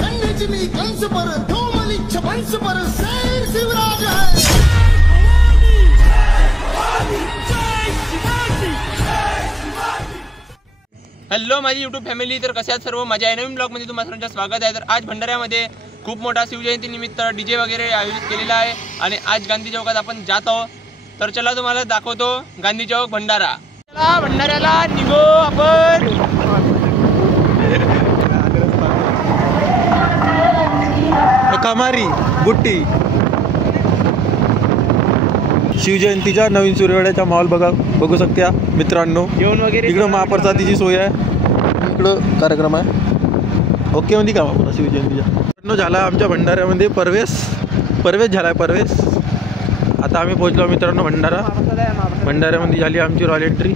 कन्याचिनी कंस पर धूमली छपंस पर शेर शिवराज है। हॅलो माझी यूट्यूब फॅमिली, तर कशा सर्व माझ्या नवीन ब्लॉगमध्ये तुम्हा सर्वांचं स्वागत आहे। तर आज भंडाऱ्यामध्ये खूप मोठा शिवजयंती निमित्त डीजे वगैरे आयोजित केलेला आहे आणि आज गांधी चौकात आपण जात आहोत। तर चला तुम्हाला दाखवतो गांधी चौक भंडारा। चला भंडाऱ्याला निघो आपण। कमारी बुट्टी शिवजयंतीच्या नवीन सूर्यवाड्याचा माहोल बघू शकता मित्रांनो। जेवण वगैरे इकडं महाप्रसादीची सोय आहे, इकडं कार्यक्रम आहे। ओके म्हणजे का आपला शिवजयंतीचा झाला आमच्या भंडाऱ्यामध्ये प्रवेश झाला आहे प्रवेश। आता आम्ही पोहोचलो मित्रांनो भंडाऱ्यामध्ये झाली आमची रॉयल एंट्री।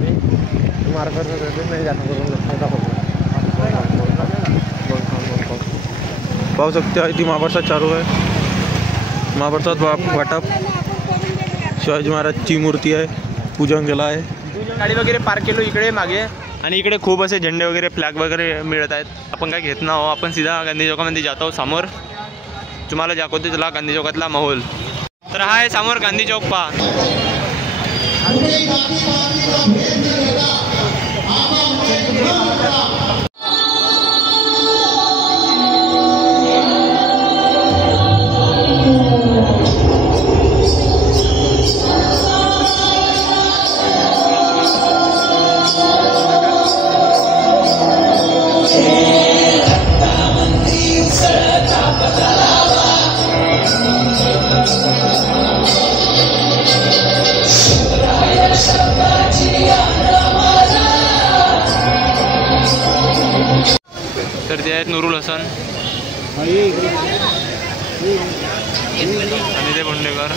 पाहू शकते ती महाप्रसाद चालू आहे। महाप्रसाद वाटप, शिवाजी महाराजची मूर्ती आहे, पूजन केलं आहे। गाडी वगैरे पार्क केलो इकडे मागे आणि इकडे खूप असे झेंडे वगैरे फ्लॅग वगैरे मिळत आहेत। आपण काय घेत नाहो, आपण सीधा गांधी चौकामध्ये जात आहोत। समोर तुम्हाला दाखवतो चला गांधी चौकातला माहोल। तर हा आहे समोर गांधी चौक पहा। तर ते आहेत नुरुल हसन आणि ते बोंडेकर।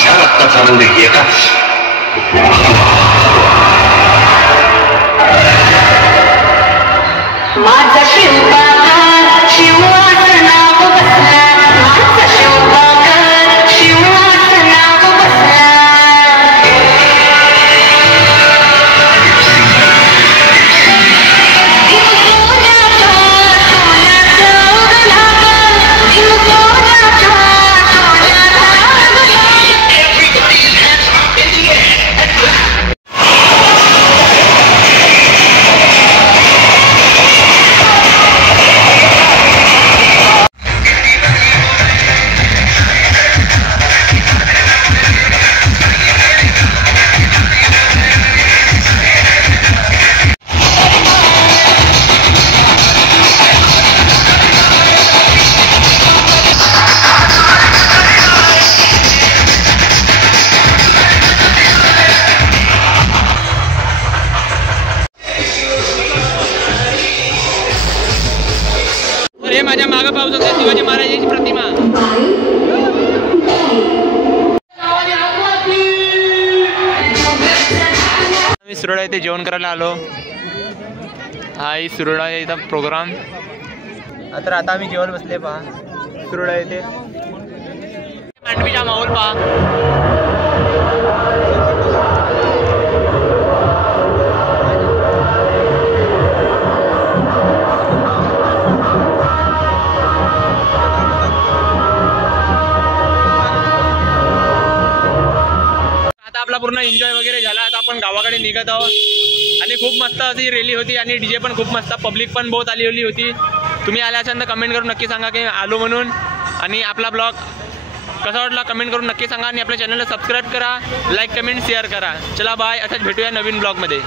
आमच्या रक्ताचा मूळ एकच. माझा शिवबाकर शिवासनाव बसला, माझा शिवबाकर शिवासनाव बसला. हे माझ्या मागं पाहू शकता शिवाजी महाराजांची प्रतिमा. मी सुरळा येथे जेवण करायला आलो. हा ही सुरळा इथं प्रोग्राम. तर आता आम्ही जेवण बसले पहा सुरळा येथे. मांडवीचा माहोल पहा. आपला पूर्ण एन्जॉय वगैरे झाला. आता आपण गावाकडे निघत आहोत आणि खूप मस्त अशी रॅली होती आणि डीजे पण खूप मस्त, पब्लिक पण बहुत आली होती. तुम्ही आल्या असाल तर कमेंट करून नक्की सांगा की आलो म्हणून. आणि आपला ब्लॉग कसा वाटला कमेंट करून नक्की सांगा आणि आपल्या चॅनलला सबस्क्राईब करा, लाईक कमेंट शेअर करा. चला बाय, असंच भेटूया नवीन ब्लॉगमध्ये.